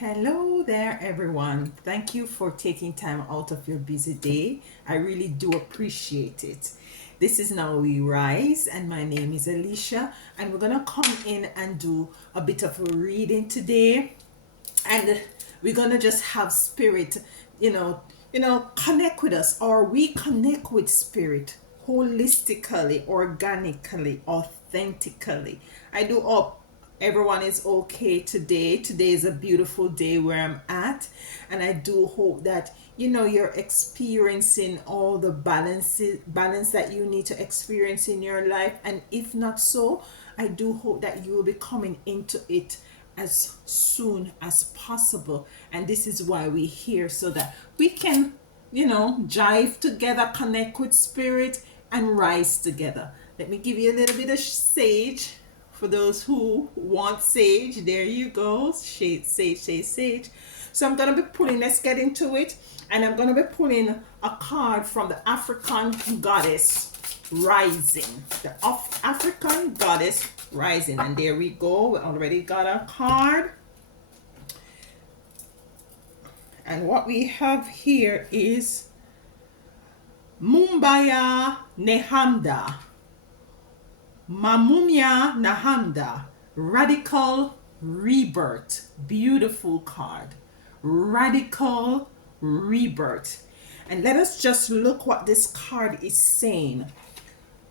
Hello there, everyone. Thank you for taking time out of your busy day. I really do appreciate it. This is Now We Rise, and my name is Alicia, and we're gonna come in and do a bit of a reading today, and we're gonna just have spirit, connect with us, or we connect with spirit holistically, organically, authentically. I do hope everyone is okay today. Today is a beautiful day where I'm at, and I do hope that you're experiencing all the balance that you need to experience in your life. And if not so, I do hope that you will be coming into it as soon as possible. And this is why we're here, so that we can jive together, connect with spirit, and rise together. Let me give you a little bit of sage for those who want sage. There you go. Sage, sage, sage, sage. So I'm going to be pulling, let's get into it. And I'm going to be pulling a card from the African goddess rising. The African goddess rising. And there we go. We already got a card. And what we have here is Mumbaya Nehamda. Mamumya Nahamda. Radical rebirth. Beautiful card. Radical rebirth. And let us just look what this card is saying.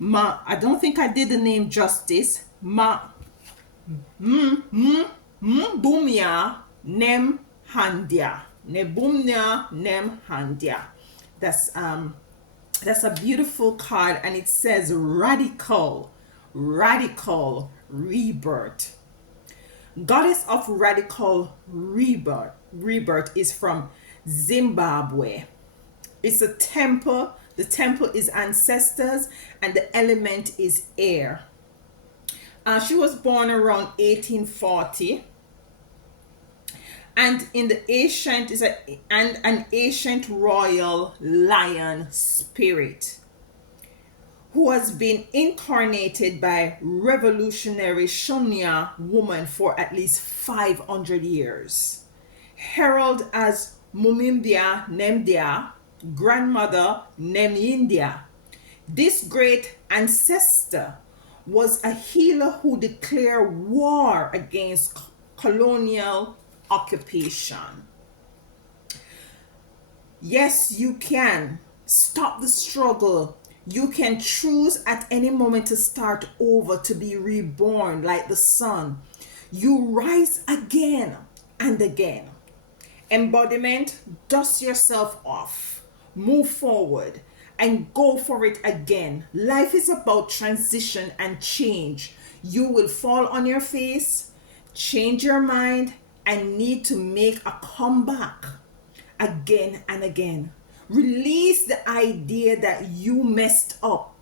I don't think I did the name justice. Bumya Nem Handya. Nebumya Nem Handya. That's a beautiful card, and it says radical rebirth. Goddess of radical rebirth is from Zimbabwe. It's a temple. The temple is ancestors, and the element is air. She was born around 1840, and in the ancient is an ancient royal lion spirit who has been incarnated by revolutionary Shunya woman for at least 500 years. Heralded as Mumimbia Nemdia, grandmother Nemyindia. This great ancestor was a healer who declared war against colonial occupation. Yes, you can stop the struggle. You can choose at any moment to start over, to be reborn like the sun. You rise again and again. Embodiment, dust yourself off, move forward, and go for it again. Life is about transition and change. You will fall on your face, change your mind, and need to make a comeback again and again. Release the idea that you messed up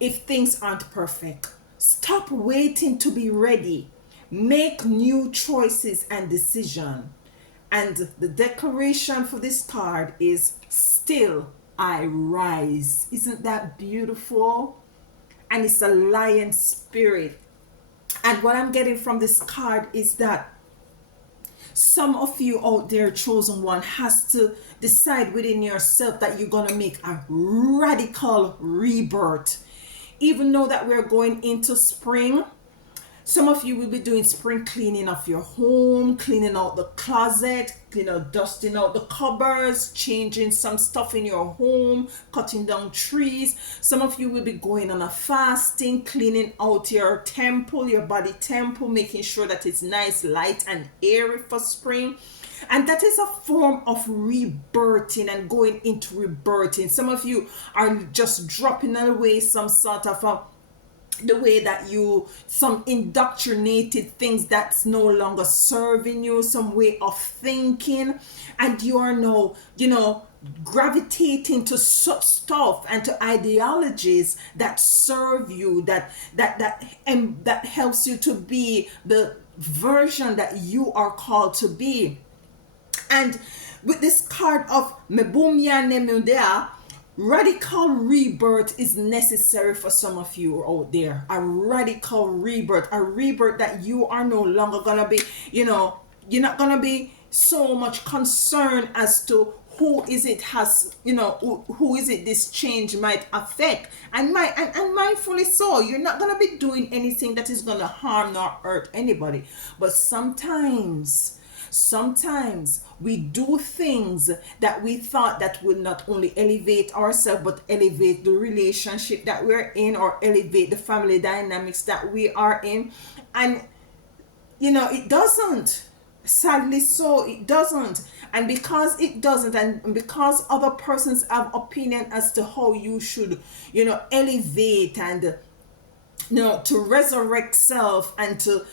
if things aren't perfect. Stop waiting to be ready. Make new choices and decisions. And the declaration for this card is still I rise. Isn't that beautiful? And it's a lion spirit. And what I'm getting from this card is that some of you out there, chosen one, has to decide within yourself that you're going to make a radical rebirth. Even though that we're going into spring, some of you will be doing spring cleaning of your home, cleaning out the closet, dusting out the cupboards, changing some stuff in your home, cutting down trees. Some of you will be going on a fasting, cleaning out your temple, your body temple, making sure that it's nice, light, and airy for spring. And that is a form of rebirthing and going into rebirthing. Some of you are just dropping away some sort of the way that some indoctrinated things that's no longer serving you, some way of thinking, and you are now gravitating to such stuff and to ideologies that serve you, that helps you to be the version that you are called to be. And with this card of Mebumya Nemudea, radical rebirth is necessary for some of you out there. A radical rebirth, a rebirth that you are no longer gonna be, you're not gonna be so much concern as to who is it has, who is it this change might affect, and mindfully so. You're not going to be doing anything that is going to harm nor hurt anybody, but sometimes we do things that we thought that will not only elevate ourselves but elevate the relationship that we're in, or elevate the family dynamics that we are in. And it doesn't. Sadly so, it doesn't. And because it doesn't, and because other persons have opinion as to how you should, elevate, and to resurrect self, and to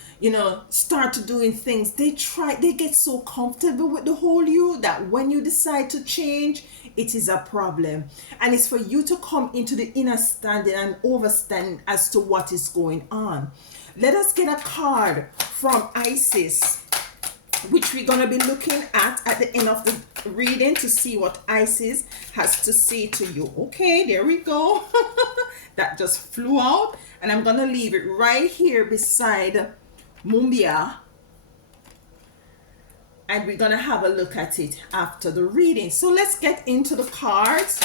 start to doing things, they get so comfortable with the whole you, that when you decide to change, it is a problem. And it's for you to come into the inner standing and overstand as to what is going on. Let us get a card from Isis, which we're going to be looking at the end of the reading, to see what Isis has to say to you. Okay, there we go. That just flew out, and I'm going to leave it right here beside Mumbia, and we're going to have a look at it after the reading. So let's get into the cards,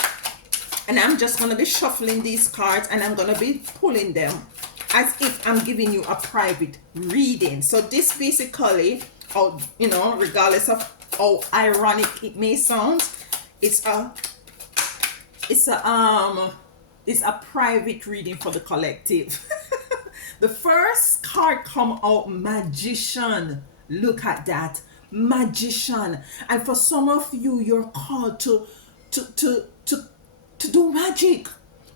and I'm just going to be shuffling these cards, and I'm going to be pulling them as if I'm giving you a private reading. So this basically, regardless of how ironic it may sound, it's a private reading for the collective. The first card come out, Magician. Look at that, Magician. And for some of you, you're called to do magic,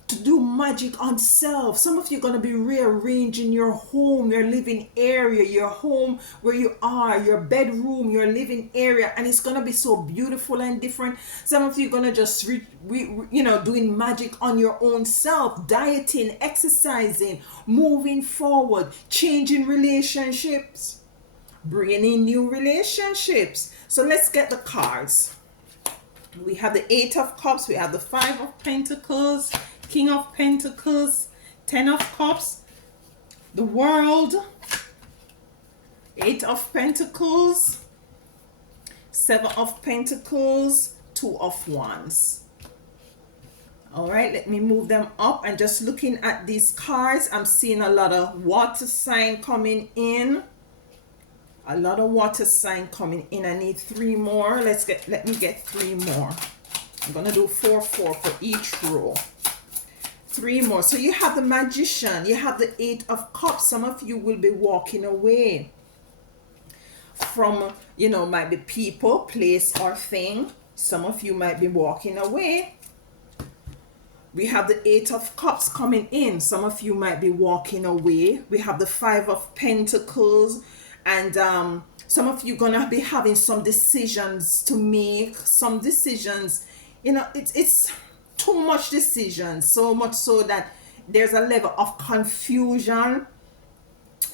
to do magic on self. Some of you are going to be rearranging your home, your living area, your home where you are, your bedroom, your living area, and it's going to be so beautiful and different. Some of you are going to just doing magic on your own self, dieting, exercising, moving forward, changing relationships, bringing in new relationships. So let's get the cards. We have the 8 of Cups, we have the 5 of Pentacles, King of Pentacles, 10 of Cups, the World, 8 of Pentacles, 7 of Pentacles, 2 of Wands. All right, let me move them up. And just looking at these cards, I'm seeing a lot of water sign coming in. A lot of water sign coming in. I need 3 more. Let me get 3 more. I'm gonna do 4 for each row. 3 more. So you have the Magician, you have the 8 of Cups. Some of you will be walking away from, might be people, place, or thing. Some of you might be walking away. We have the 8 of Cups coming in. Some of you might be walking away. We have the 5 of Pentacles, and some of you gonna be having some decisions to make. Some decisions, it's too much decisions, so much so that there's a level of confusion.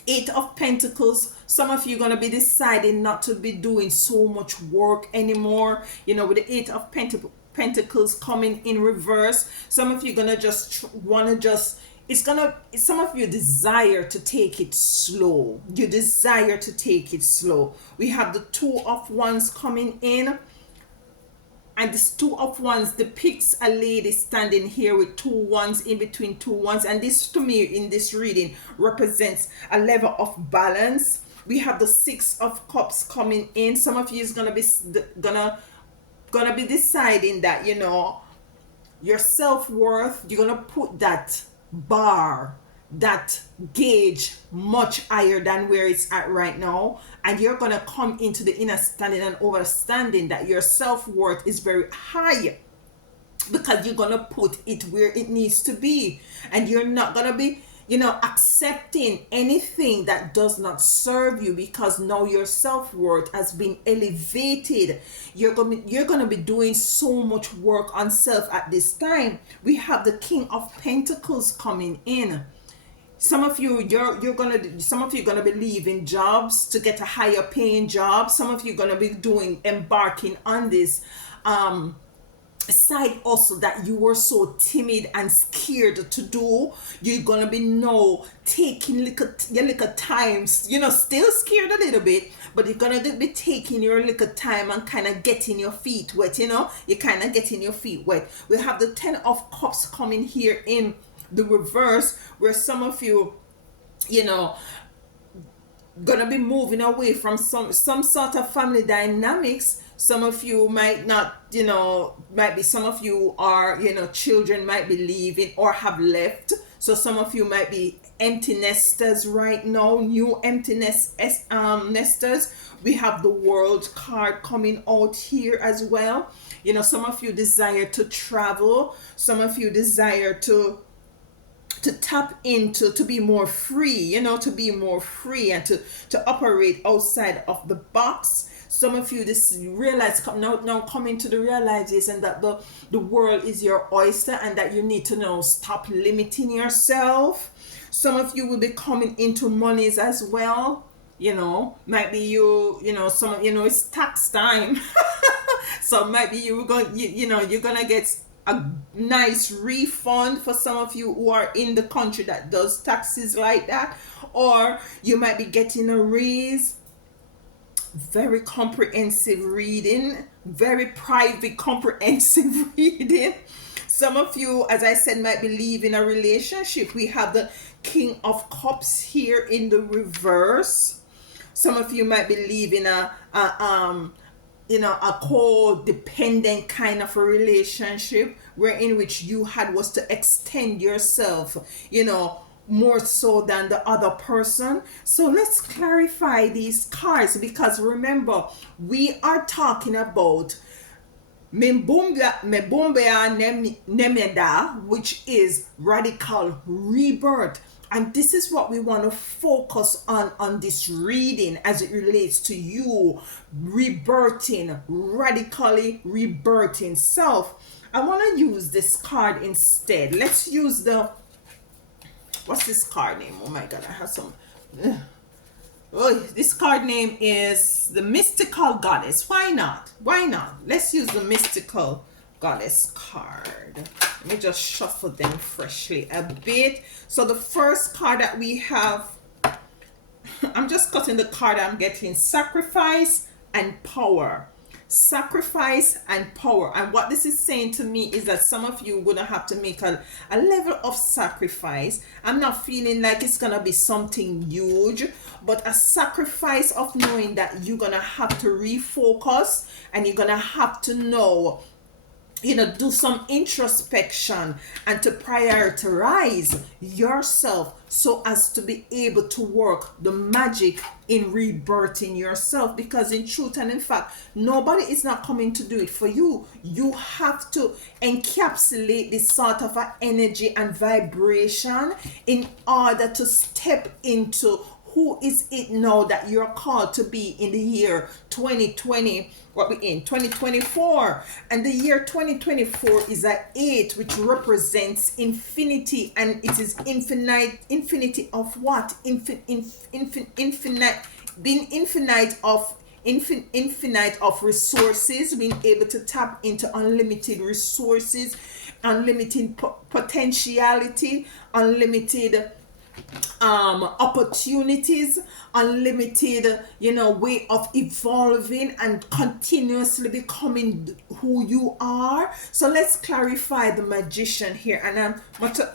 8 of Pentacles, some of you are going to be deciding not to be doing so much work anymore, with the 8 of Pentacles coming in reverse. Some of you are going to some of you desire to take it slow. You desire to take it slow. We have the 2 of Wands coming in. And this 2 of Wands depicts a lady standing here with 2 wands, in between 2 wands. And this, to me, in this reading, represents a level of balance. We have the 6 of Cups coming in. Some of you is gonna be deciding that, your self-worth, you're gonna put that bar, that gauge much higher than where it's at right now, and you're gonna come into the inner standing and understanding that your self-worth is very high, because you're gonna put it where it needs to be, and you're not gonna be accepting anything that does not serve you, because now your self-worth has been elevated. You're gonna be doing so much work on self at this time. We have the King of Pentacles coming in. Some of you, you're gonna be leaving jobs to get a higher paying job. Some of you are gonna be embarking on this side hustle that you were so timid and scared to do, you're gonna be now taking your little times, still scared a little bit, but you're gonna be taking your little time and kind of getting your feet wet. You're kind of getting your feet wet. We have the 10 of Cups coming here in the reverse, where some of you, you know gonna be moving away from some sort of family dynamics. Some of you might not, might be, some of you are, children might be leaving or have left. So some of you might be empty nesters right now, new empty nesters. We have the World card coming out here as well. Some of you desire to travel. Some of you desire to tap into, to be more free, to be more free, and to operate outside of the box. Some of you this realize, now coming to the realization that the world is your oyster, and that you need to now stop limiting yourself. Some of you will be coming into monies as well. Might be some, it's tax time. So maybe you're gonna get a nice refund for some of you who are in the country that does taxes like that, or you might be getting a raise. Very comprehensive reading, very private comprehensive reading. Some of you, as I said, might be leaving a relationship. We have the King of Cups here in the reverse. Some of you might be leaving a codependent kind of a relationship, where in which you had was to extend yourself, more so than the other person. So let's clarify these cards, because remember, we are talking about Membumbia Nemeda, which is radical rebirth. And this is what we want to focus on this reading, as it relates to you rebirthing, radically rebirthing self. I want to use this card instead. Let's use what's this card name? Oh my God, I have some. Oh, this card name is the Mystical Goddess. Why not? Why not? Let's use the Mystical Goddess card. Let me just shuffle them freshly a bit. So the first card that we have, I'm just cutting the card I'm getting: Sacrifice and Power. Sacrifice and power. And what this is saying to me is that some of you are going to have to make a level of sacrifice. I'm not feeling like it's going to be something huge, but a sacrifice of knowing that you're going to have to refocus, and you're going to have to know, do some introspection and to prioritize yourself, so as to be able to work the magic in rebirthing yourself. Because in truth and in fact, nobody is not coming to do it for you. You have to encapsulate this sort of an energy and vibration in order to step into who is it now that you're called to be in the year 2020, what we in 2024. And the year 2024 is an 8, which represents infinity, and it is infinity of what? Infinite, being infinite of resources, being able to tap into unlimited resources, unlimited potentiality, unlimited opportunities, unlimited way of evolving and continuously becoming who you are. So let's clarify the Magician here. And I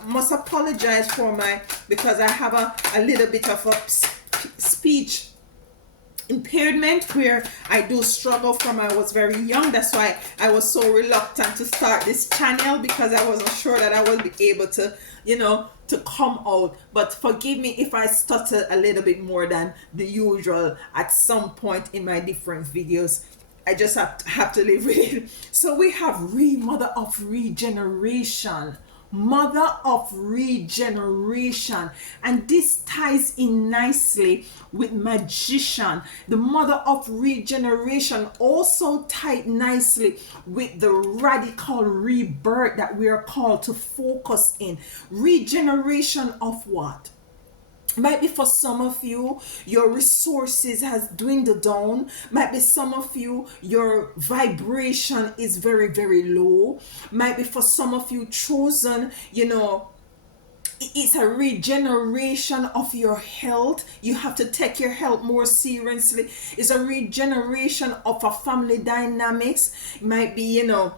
must apologize because I have a little bit of a speech impairment, where I do struggle from I was very young. That's why I was so reluctant to start this channel, because I wasn't sure that I would be able to to come out. But forgive me if I stutter a little bit more than the usual at some point in my different videos. I just have to live with it. So we have Mother of Regeneration. Mother of Regeneration, and this ties in nicely with Magician. The Mother of Regeneration also tied nicely with the radical rebirth that we are called to focus in. Regeneration of what? Might be for some of you, your resources has dwindled down. Might be some of you, your vibration is very, very low. Might be for some of you chosen, it's a regeneration of your health. You have to take your health more seriously. It's a regeneration of a family dynamics. It might be, a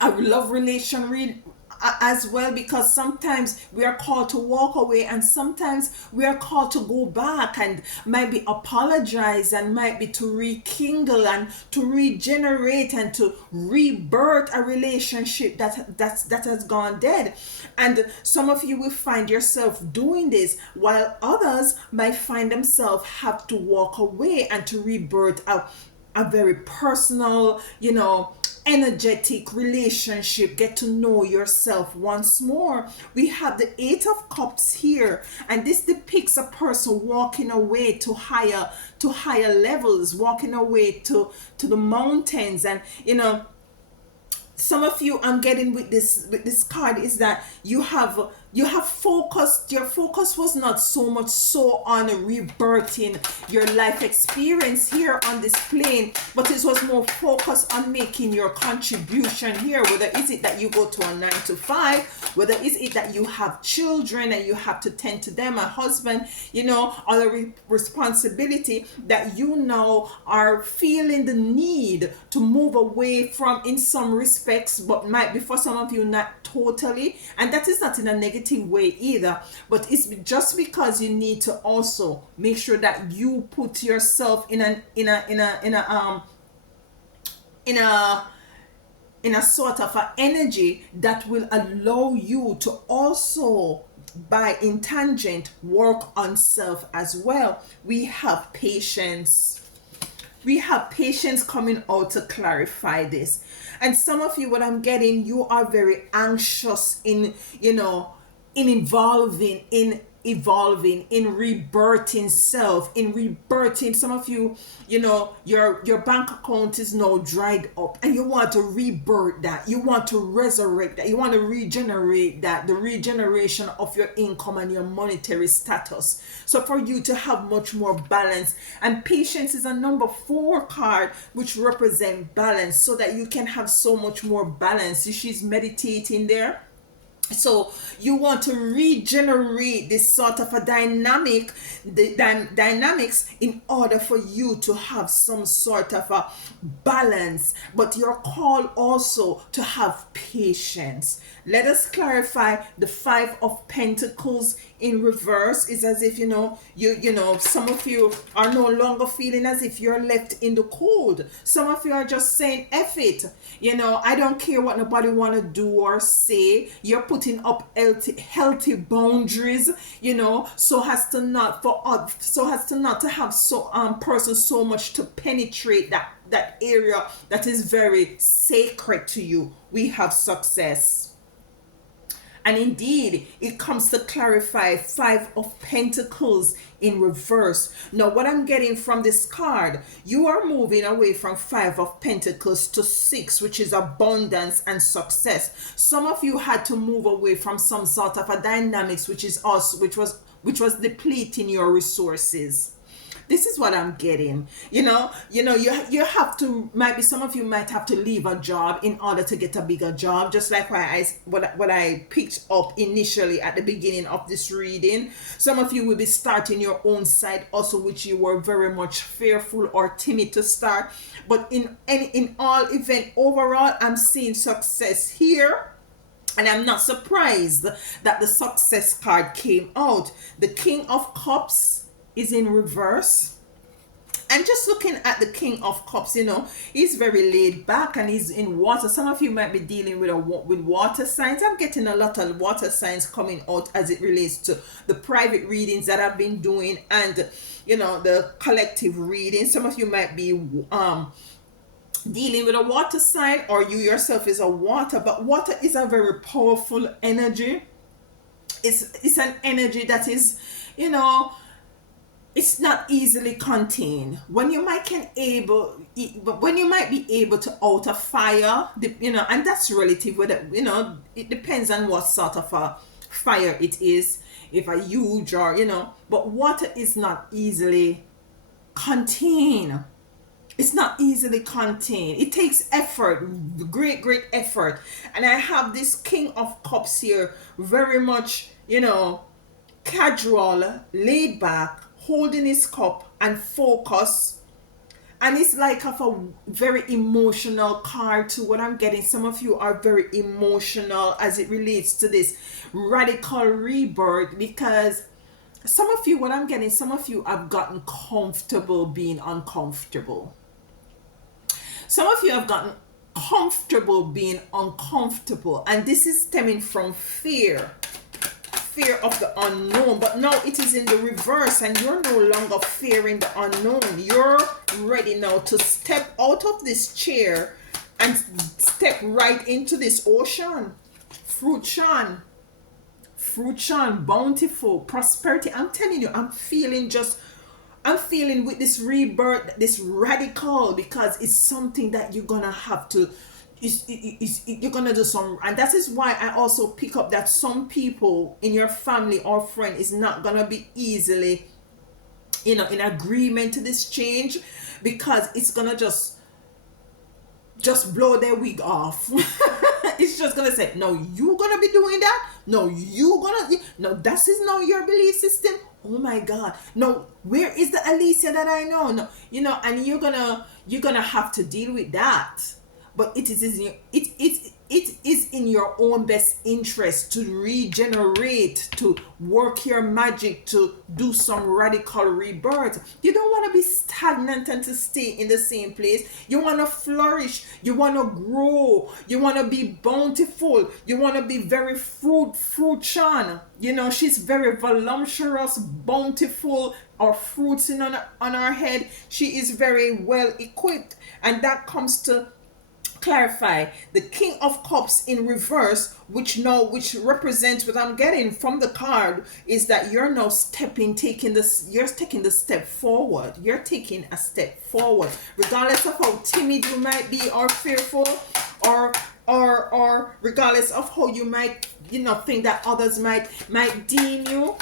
love relation as well, because sometimes we are called to walk away and sometimes we are called to go back and might be apologize and might be to rekindle and to regenerate and to rebirth a relationship that has gone dead. And some of you will find yourself doing this, while others might find themselves have to walk away and to rebirth a very personal, energetic relationship. Get to know yourself once more. We have the Eight of Cups here, and this depicts a person walking away to higher levels, walking away to the mountains. And some of you, I'm getting with this card is that you have focused. Your focus was not so much so on rebirthing your life experience here on this plane, but it was more focused on making your contribution here. Whether is it that you go to a 9 to 5, whether is it that you have children and you have to tend to them, a husband, other responsibility that you now are feeling the need to move away from in some respects, but might be for some of you not totally. And that is not in a negative way either, but it's just because you need to also make sure that you put yourself in a sort of an energy that will allow you to also by in tangent work on self as well. We have patience. We have patience coming out to clarify this. And some of you, what I'm getting, you are very anxious in evolving, in rebirthing self, in rebirthing. Some of you, your bank account is now dried up and you want to rebirth that. You want to resurrect that. You want to regenerate that, the regeneration of your income and your monetary status. So for you to have much more balance. And patience is a number 4 card, which represent balance, so that you can have so much more balance. She's meditating there. So you want to regenerate this sort of a dynamics in order for you to have some sort of a balance. But you're called also to have patience. Let us clarify. The 5 of Pentacles in reverse is as if some of you are no longer feeling as if you're left in the cold. Some of you are just saying F it, I don't care what nobody want to do or say. You're putting up healthy boundaries, so as to not to have person so much to penetrate that area that is very sacred to you. We have success. And indeed, it comes to clarify 5 of Pentacles in reverse. Now, what I'm getting from this card, you are moving away from 5 of Pentacles to 6, which is abundance and success. Some of you had to move away from some sort of a dynamics, which was depleting your resources. This is what I'm getting. You have to, might be some of you might have to leave a job in order to get a bigger job, just like what I picked up initially at the beginning of this reading. Some of you will be starting your own site also, which you were very much fearful or timid to start. But in all event, overall, I'm seeing success here. And I'm not surprised that the success card came out. The King of Cups is in reverse. And just looking at the King of Cups, he's very laid back and he's in water. Some of you might be dealing with water signs. I'm getting a lot of water signs coming out as it relates to the private readings that I've been doing and the collective reading. Some of you might be dealing with a water sign, or you yourself is a water. But water is a very powerful energy. It's an energy that is, it's not easily contained. When you might be able to out a fire, and that's relative. Whether it depends on what sort of a fire it is. if a huge or, but water is not easily contained. It's not easily contained. It takes effort, great, great effort. And I have this King of Cups here, very much, casual, laid back, holding his cup and focus. And it's like of a very emotional card to what I'm getting. Some of you are very emotional as it relates to this radical rebirth, because some of you, what I'm getting, some of you have gotten comfortable being uncomfortable. Some of you have gotten comfortable being uncomfortable, and this is stemming from fear of the unknown. But now it is in the reverse, and you're no longer fearing the unknown. You're ready now to step out of this chair and step right into this ocean. Fruition, bountiful, prosperity. I'm telling you, I'm feeling with this rebirth, this radical, because it's something that you're gonna have to, you're gonna do some. And that is why I also pick up that some people in your family or friend is not gonna be easily, in agreement to this change, because it's gonna just blow their wig off. It's just gonna say, no, you gonna be doing that, no, that is not your belief system. Oh my God, no, where is the Alicia that I know? No, and you're gonna have to deal with that. But it is in your own best interest to regenerate, to work your magic, to do some radical rebirth. You don't want to be stagnant and to stay in the same place. You want to flourish. You want to grow. You want to be bountiful. You want to be very fruition. She's very voluptuous, bountiful, or fruits on her head. She is very well equipped, and that comes to clarify the King of Cups in reverse, which represents what I'm getting from the card, is that you're now taking the step forward. You're taking a step forward, regardless of how timid you might be, or fearful, or regardless of how you might think that others might deem you.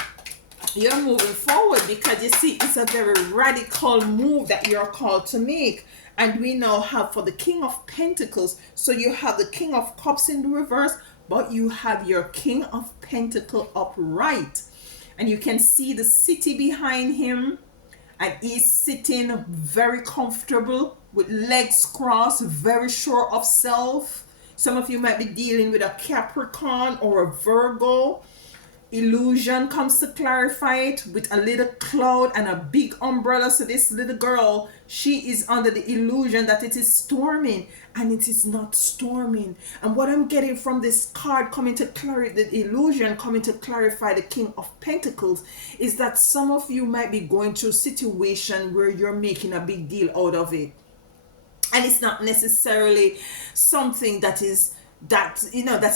You're moving forward, because you see, it's a very radical move that you're called to make. And we now have for the King of Pentacles, so you have the King of Cups in the reverse, but you have your King of Pentacles upright. And you can see the city behind him, and he's sitting very comfortable with legs crossed, very sure of self. Some of you might be dealing with a Capricorn or a Virgo. Illusion comes to clarify it with a little cloud and a big umbrella. So this little girl, she is under the illusion that it is storming, and it is not storming. And what I'm getting from this card coming to clarify the illusion, coming to clarify the King of Pentacles, is that some of you might be going through a situation where you're making a big deal out of it, and it's not necessarily something that is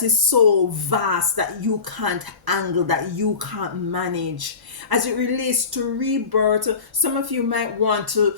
so vast that you can't handle, that you can't manage. As it relates to rebirth, some of you might want to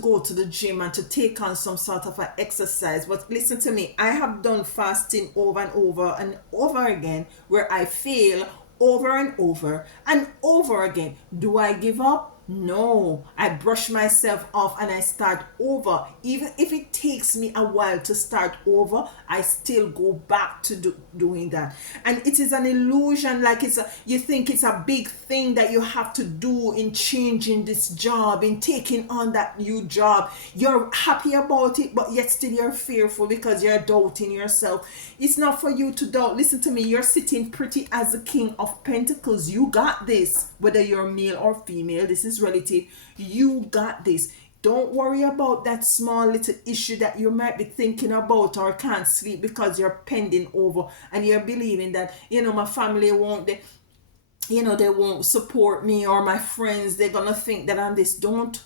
go to the gym and to take on some sort of an exercise. But listen to me, I have done fasting over and over and over again, where I fail over and over and over again. Do I give up? No, I brush myself off and I start over. Even if it takes me a while to start over, I still go back to doing that. And it is an illusion, like you think it's a big thing that you have to do in changing this job, in taking on that new job. You're happy about it, but yet still you're fearful because you're doubting yourself. It's not for you to doubt. Listen to me, you're sitting pretty as the King of Pentacles. You got this, whether you're male or female. This is relative. You got this. Don't worry about that small little issue that you might be thinking about or can't sleep because you're pending over, and you're believing that my family won't, they won't support me, or my friends, they're gonna think that I'm this. Don't.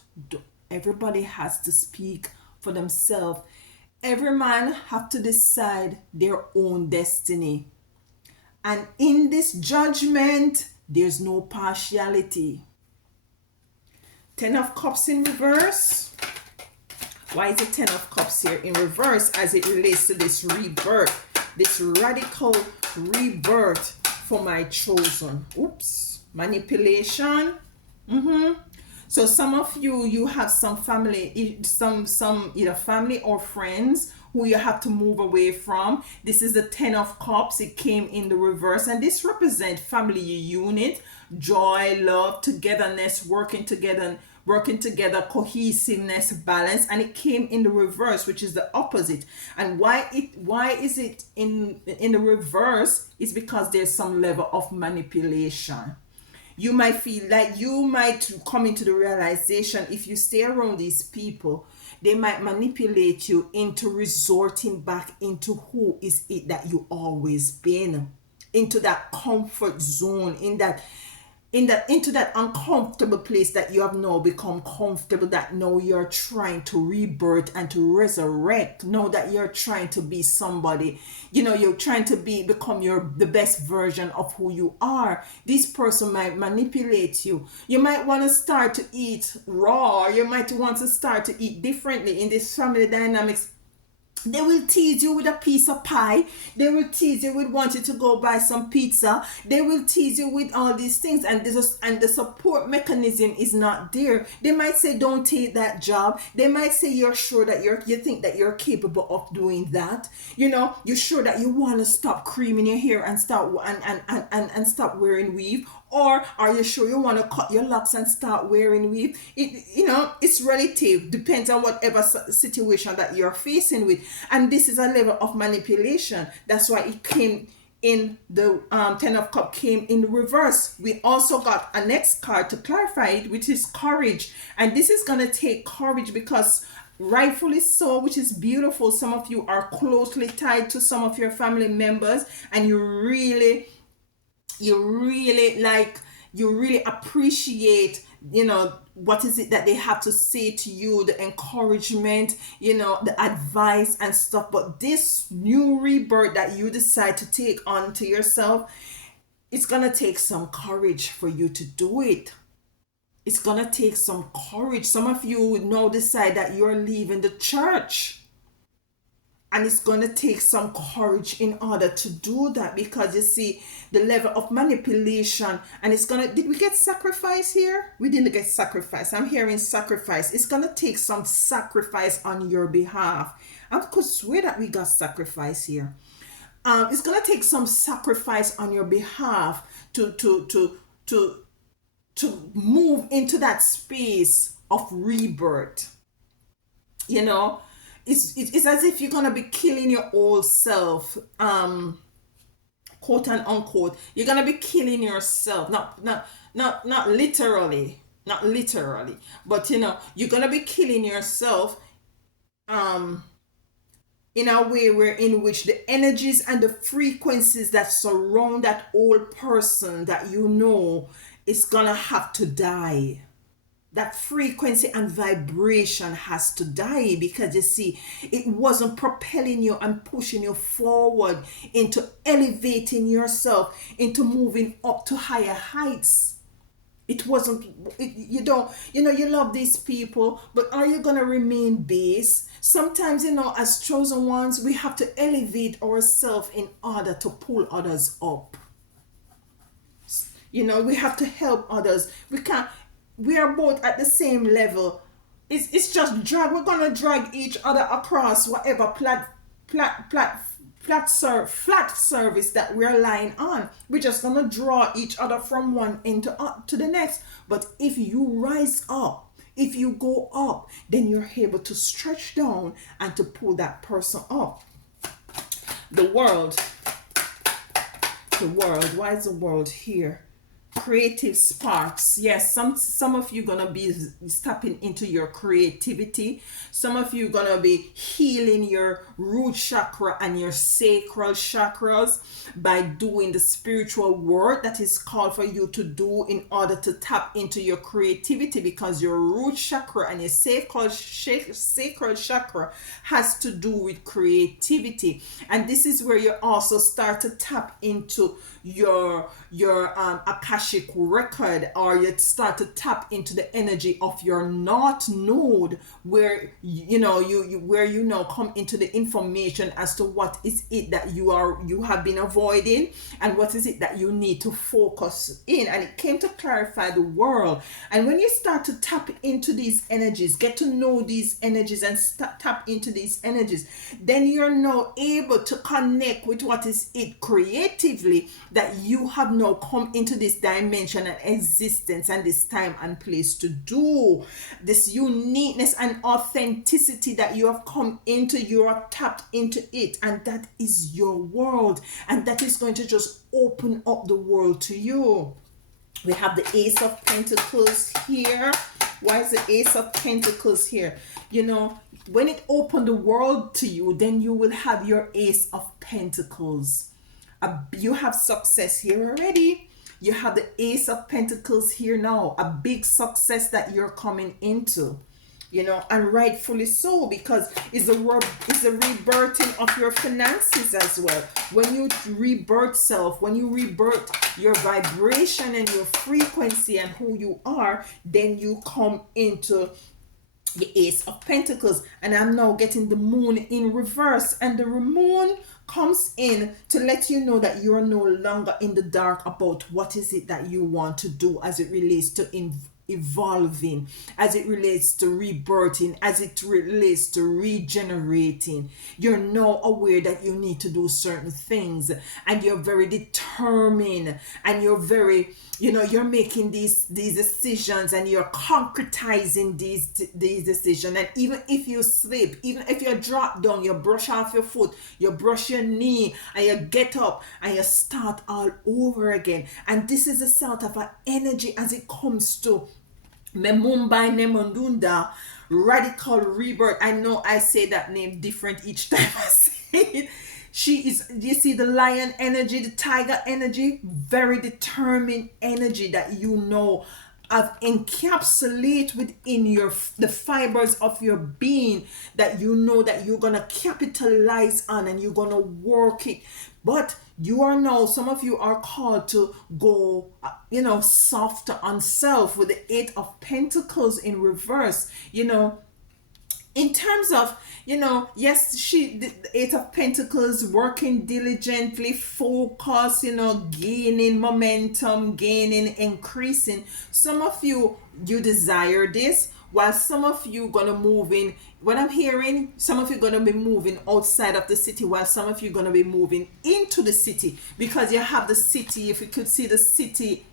Everybody has to speak for themselves. Every man have to decide their own destiny, and in this judgment there's no partiality. 10 of Cups in reverse. Why is the 10 of Cups here in reverse as it relates to this rebirth, this radical rebirth for my chosen. Oops, manipulation. So some of you have some family, some either family or friends who you have to move away from. This is the 10 of Cups. It came in the reverse, and this represents family unit, joy, love, togetherness, working together, cohesiveness, balance, and it came in the reverse, which is the opposite. And why is it in the reverse? Is because there's some level of manipulation. You might feel like you might come into the realization, if you stay around these people, they might manipulate you into resorting back into who is it that you always been, into that comfort zone, into that uncomfortable place that you have now become comfortable, that now you're trying to rebirth and to resurrect. Know that you're trying to be somebody, you're trying to become the best version of who you are. This person might manipulate you. You might want to start to eat raw. You might want to start to eat differently. In this family dynamics, they will tease you with a piece of pie. They will tease you with wanting to go buy some pizza. They will tease you with all these things, and the support mechanism is not there. They might say, "Don't take that job." They might say, "You're sure that you think that you're capable of doing that? You're sure that you want to stop creaming your hair and start and stop wearing weave." Or are you sure you want to cut your locks and start wearing weave? It's relative, depends on whatever situation that you're facing with. And this is a level of manipulation. That's why it came in the 10 of Cups came in the reverse. We also got a next card to clarify it, which is courage. And this is going to take courage because rightfully so, which is beautiful. Some of you are closely tied to some of your family members, and you really appreciate what is it that they have to say to you, the encouragement, the advice and stuff. But this new rebirth that you decide to take on to yourself, it's gonna take some courage for you to do it. It's gonna take some courage. Some of you now decide that you're leaving the church, and it's going to take some courage in order to do that, because you see the level of manipulation. And did we get sacrifice here? We didn't get sacrifice. I'm hearing sacrifice. It's going to take some sacrifice on your behalf. I could swear that we got sacrifice here. It's going to take some sacrifice on your behalf to move into that space of rebirth. It's as if you're gonna be killing your old self, quote and unquote. You're gonna be killing yourself, not literally, but you're gonna be killing yourself, in a way in which the energies and the frequencies that surround that old person that is gonna have to die. That frequency and vibration has to die, because you see, it wasn't propelling you and pushing you forward into elevating yourself, into moving up to higher heights. It wasn't, you love these people, but are you going to remain base? Sometimes, as chosen ones, we have to elevate ourselves in order to pull others up. We have to help others. We are both at the same level. It's just drag. We're gonna drag each other across whatever flat surface that we're lying on. We're just gonna draw each other from one end to the next. But if you rise up, if you go up, then you're able to stretch down and to pull that person up. The world. Why is the world here? Creative sparks. Yes, some of you gonna be stepping into your creativity. Some of you gonna be healing your root chakra and your sacral chakras by doing the spiritual work that is called for you to do in order to tap into your creativity, because your root chakra and your sacral chakra has to do with creativity. And this is where you also start to tap into your Akashic Akashic record, or you start to tap into the energy of your North Node, where where you now come into the information as to what is it that you have been avoiding, and what is it that you need to focus in. And it came to clarify the world. And when you start to tap into these energies, get to know these energies, and tap into these energies, then you're now able to connect with what is it creatively that you have now come into this dimension and existence and this time and place to do. This uniqueness and authenticity that you have come into, you are tapped into it, and that is your world, and that is going to just open up the world to you. We have the Ace of Pentacles here. Why is the Ace of Pentacles here? When it opened the world to you, then you will have your Ace of Pentacles. You have success here already. You have the Ace of Pentacles here now. A big success that you're coming into. And rightfully so, because it's a rebirthing of your finances as well. When you rebirth self, when you rebirth your vibration and your frequency and who you are, then you come into the Ace of Pentacles. And I'm now getting the Moon in reverse, and the Moon comes in to let you know that you're no longer in the dark about what is it that you want to do as it relates to evolving, as it relates to rebirthing, as it relates to regenerating. You're now aware that you need to do certain things, and you're very determined, and you're very, you're making these decisions, and you're concretizing these decisions. And even if you slip, even if you drop down, you brush off your foot, you brush your knee, and you get up and you start all over again. And this is the sort of an energy as it comes to Memumbai Nemondunda, radical rebirth. I know I say that name different each time I say it. She is, you see the lion energy, the tiger energy, very determined energy that have encapsulate within the fibers of your being, that that you're gonna capitalize on, and you're gonna work it. But you are now, some of you are called to go softer on self with the Eight of Pentacles in reverse. In terms of, yes, the Eight of Pentacles, working diligently, focus, gaining momentum, increasing. Some of you desire this, while some of you gonna move in. What I'm hearing, some of you gonna be moving outside of the city, while some of you gonna be moving into the city, because you have the city. If you could see the city,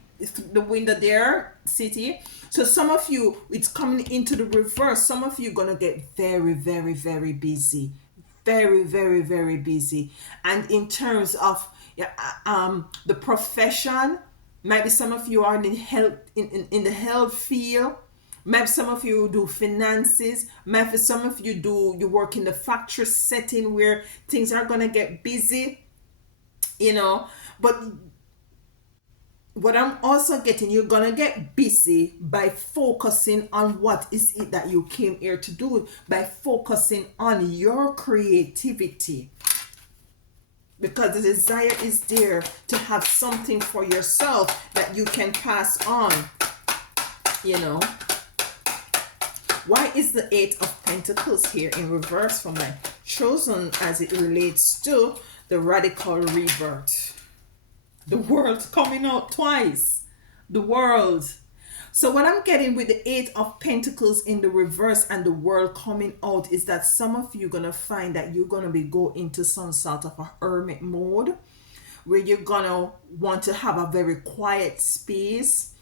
the window there, city. So some of you, it's coming into the reverse. Some of you gonna get very, very, very busy, very, very, very busy. And in terms of the profession, maybe some of you are in health, in the health field. Maybe some of you do finances. Maybe some of you work in the factory setting where things are gonna get busy, But what I'm also getting, you're gonna get busy by focusing on what is it that you came here to do, by focusing on your creativity. Because the desire is there to have something for yourself that you can pass on, Why is the Eight of Pentacles here in reverse for my chosen as it relates to the radical rebirth? The world coming out twice. The world. So what I'm getting with the Eight of Pentacles in the reverse and the world coming out is that some of you are going to find that you're going to go into some sort of a hermit mode, where you're going to want to have a very quiet space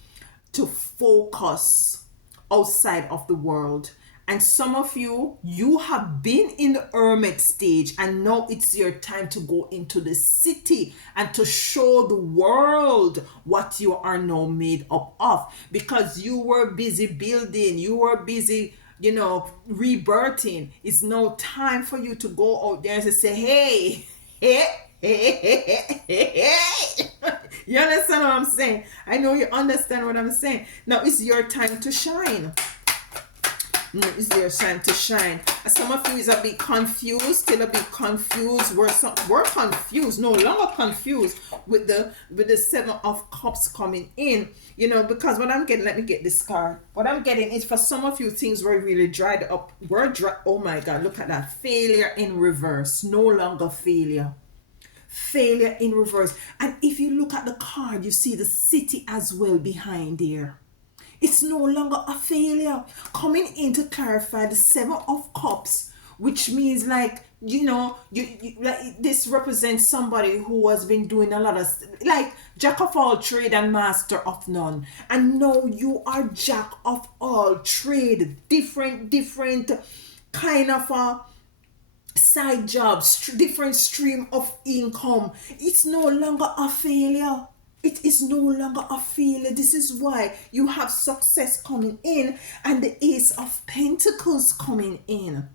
to focus outside of the world. And some of you have been in the hermit stage, and now it's your time to go into the city and to show the world what you are now made up of, because you were busy building, you were busy rebirthing. It's now time for you to go out there and say, hey, you understand what I'm saying? I know you understand what I'm saying. Now it's your time to shine. It's their time to shine. And some of you is a bit confused, still a bit confused. We're confused, no longer confused with the Seven of Cups coming in. Because what I'm getting, let me get this card. What I'm getting is, for some of you, things were really dried up. We're dry. Oh my God, look at that. Failure in reverse. No longer failure. Failure in reverse. And if you look at the card, you see the city as well behind here. It's no longer a failure. Coming in to clarify the Seven of Cups, which means, like, like, this represents somebody who has been doing a lot of, like, jack of all trade and master of none. And now you are jack of all trade. Different kind of a side jobs, different stream of income. It's no longer a failure. It is no longer a failure. This is why you have success coming in and the Ace of Pentacles coming in.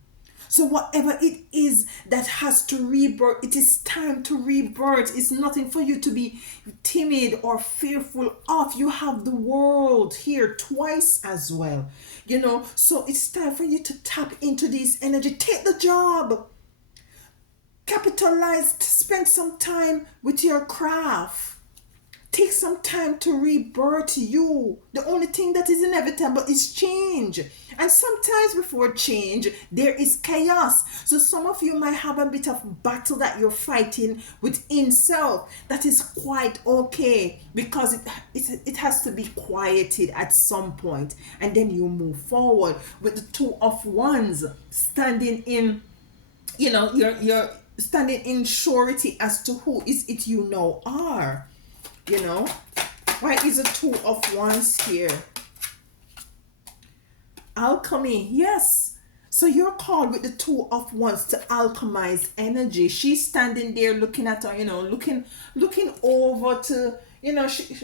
So whatever it is that has to rebirth, it is time to rebirth. It's nothing for you to be timid or fearful of. You have the world here twice as well. So it's time for you to tap into this energy. Take the job. Capitalize. Spend some time with your craft. Take some time to rebirth you. The only thing that is inevitable is change. And sometimes before change, there is chaos. So some of you might have a bit of battle that you're fighting within self. That is quite okay, because it has to be quieted at some point. And then you move forward with the Two of Wands standing in, you're standing in surety as to who is it you now are. Why is a Two of Wands here? Alchemy, yes. So you're called with the Two of Wands to alchemize energy. She's standing there looking at her, looking over to,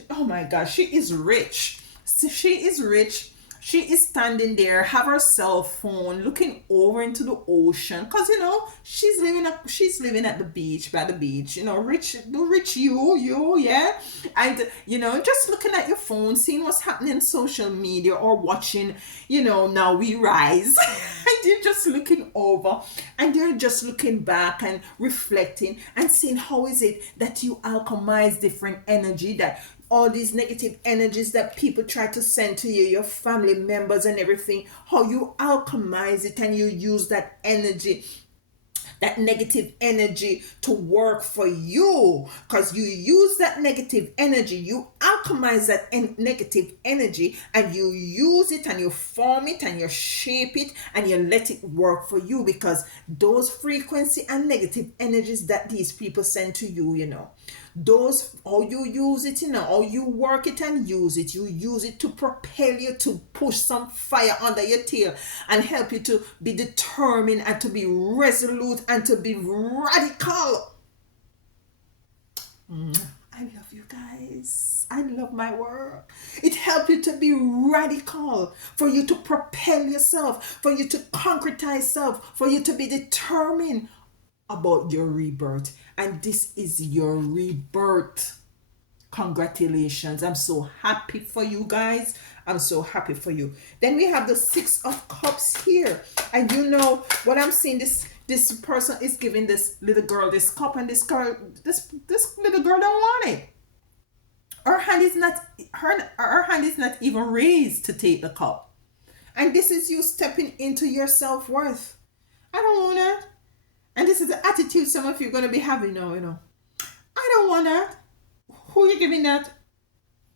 oh my God, she is rich. She is rich. She is standing there, have her cell phone, looking over into the ocean, because she's living at the beach, by the beach. Rich you, yeah, and just looking at your phone, seeing what's happening on social media, or watching, Now We Rise, and you're just looking over, and you're just looking back and reflecting and seeing how is it that you alchemize different energy, that all these negative energies that people try to send to you, your family members and everything, how you alchemize it and you use that energy, that negative energy, to work for you. Because you use that negative energy, you alchemize that negative energy, and you use it and you form it and you shape it and you let it work for you, because those frequency and negative energies that these people send to you, those, how you use it, how you work it and use it. You use it to propel you, to push some fire under your tail and help you to be determined and to be resolute and to be radical. I love you guys. I love my work. It helps you to be radical, for you to propel yourself, for you to concretize self, for you to be determined about your rebirth. And this is your rebirth. Congratulations. I'm so happy for you guys. I'm so happy for you. Then we have the Six of Cups here. And what I'm seeing, this person is giving this little girl this cup, and this little girl don't want it. Her hand is not even raised to take the cup. And this is you stepping into your self-worth. I don't want that. And this is the attitude some of you are going to be having now, I don't want that. Who you giving that?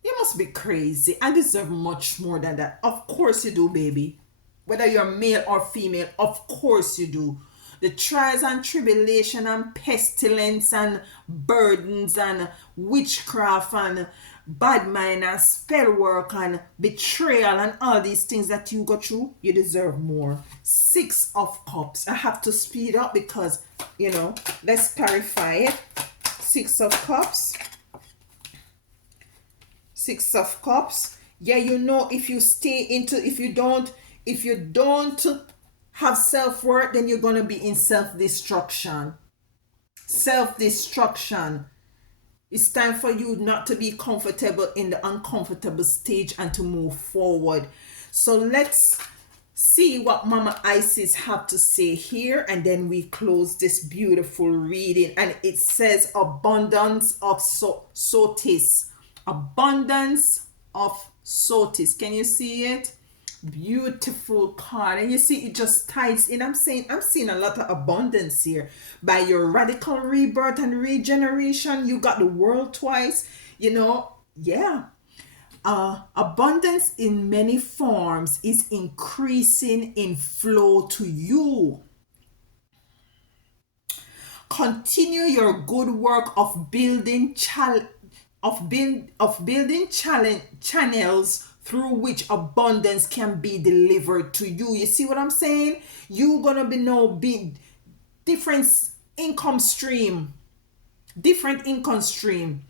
You must be crazy. I deserve much more than that. Of course you do, baby. Whether you're male or female, of course you do. The trials and tribulation and pestilence and burdens and witchcraft and bad mind and spell work and betrayal and all these things that you go through, you deserve more. Six of Cups. I have to speed up because, let's clarify it. Six of Cups. Six of Cups. Yeah, if you stay into, if you don't have self-worth, then you're going to be in self-destruction. Self-destruction. It's time for you not to be comfortable in the uncomfortable stage and to move forward. So let's see what Mama Isis have to say here, and then we close this beautiful reading. And it says abundance of sotis. Abundance of sotis. Can you see it? Beautiful card. And you see it just ties in. I'm seeing a lot of abundance here. By your radical rebirth and regeneration, you got the world twice. Yeah. Abundance in many forms is increasing in flow to you. Continue your good work of building channels through which abundance can be delivered to you. You see what I'm saying? You're gonna be no big different income stream, different income stream.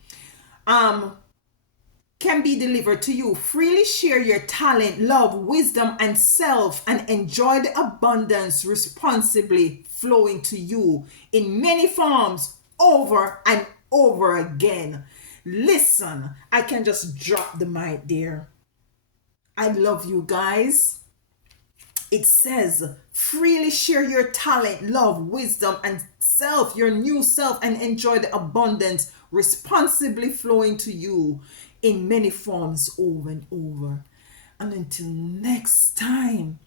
Can be delivered to you. Freely share your talent, love, wisdom, and self, and enjoy the abundance responsibly flowing to you in many forms over and over again. Listen, I can just drop the mic there. I love you guys. It says, freely share your talent, love, wisdom, and self, your new self, and enjoy the abundance responsibly flowing to you in many forms over and over. And until next time,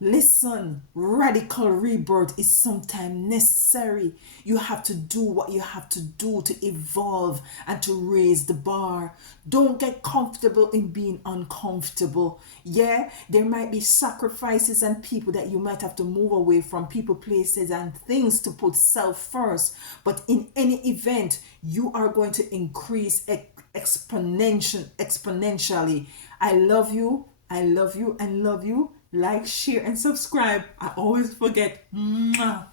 listen, radical rebirth is sometimes necessary. You have to do what you have to do to evolve and to raise the bar. Don't get comfortable in being uncomfortable. Yeah, there might be sacrifices and people that you might have to move away from, people, places, and things to put self first. But in any event, you are going to increase exponentially. I love you. I love you and love you. Like, share, and subscribe. I always forget. Mwah.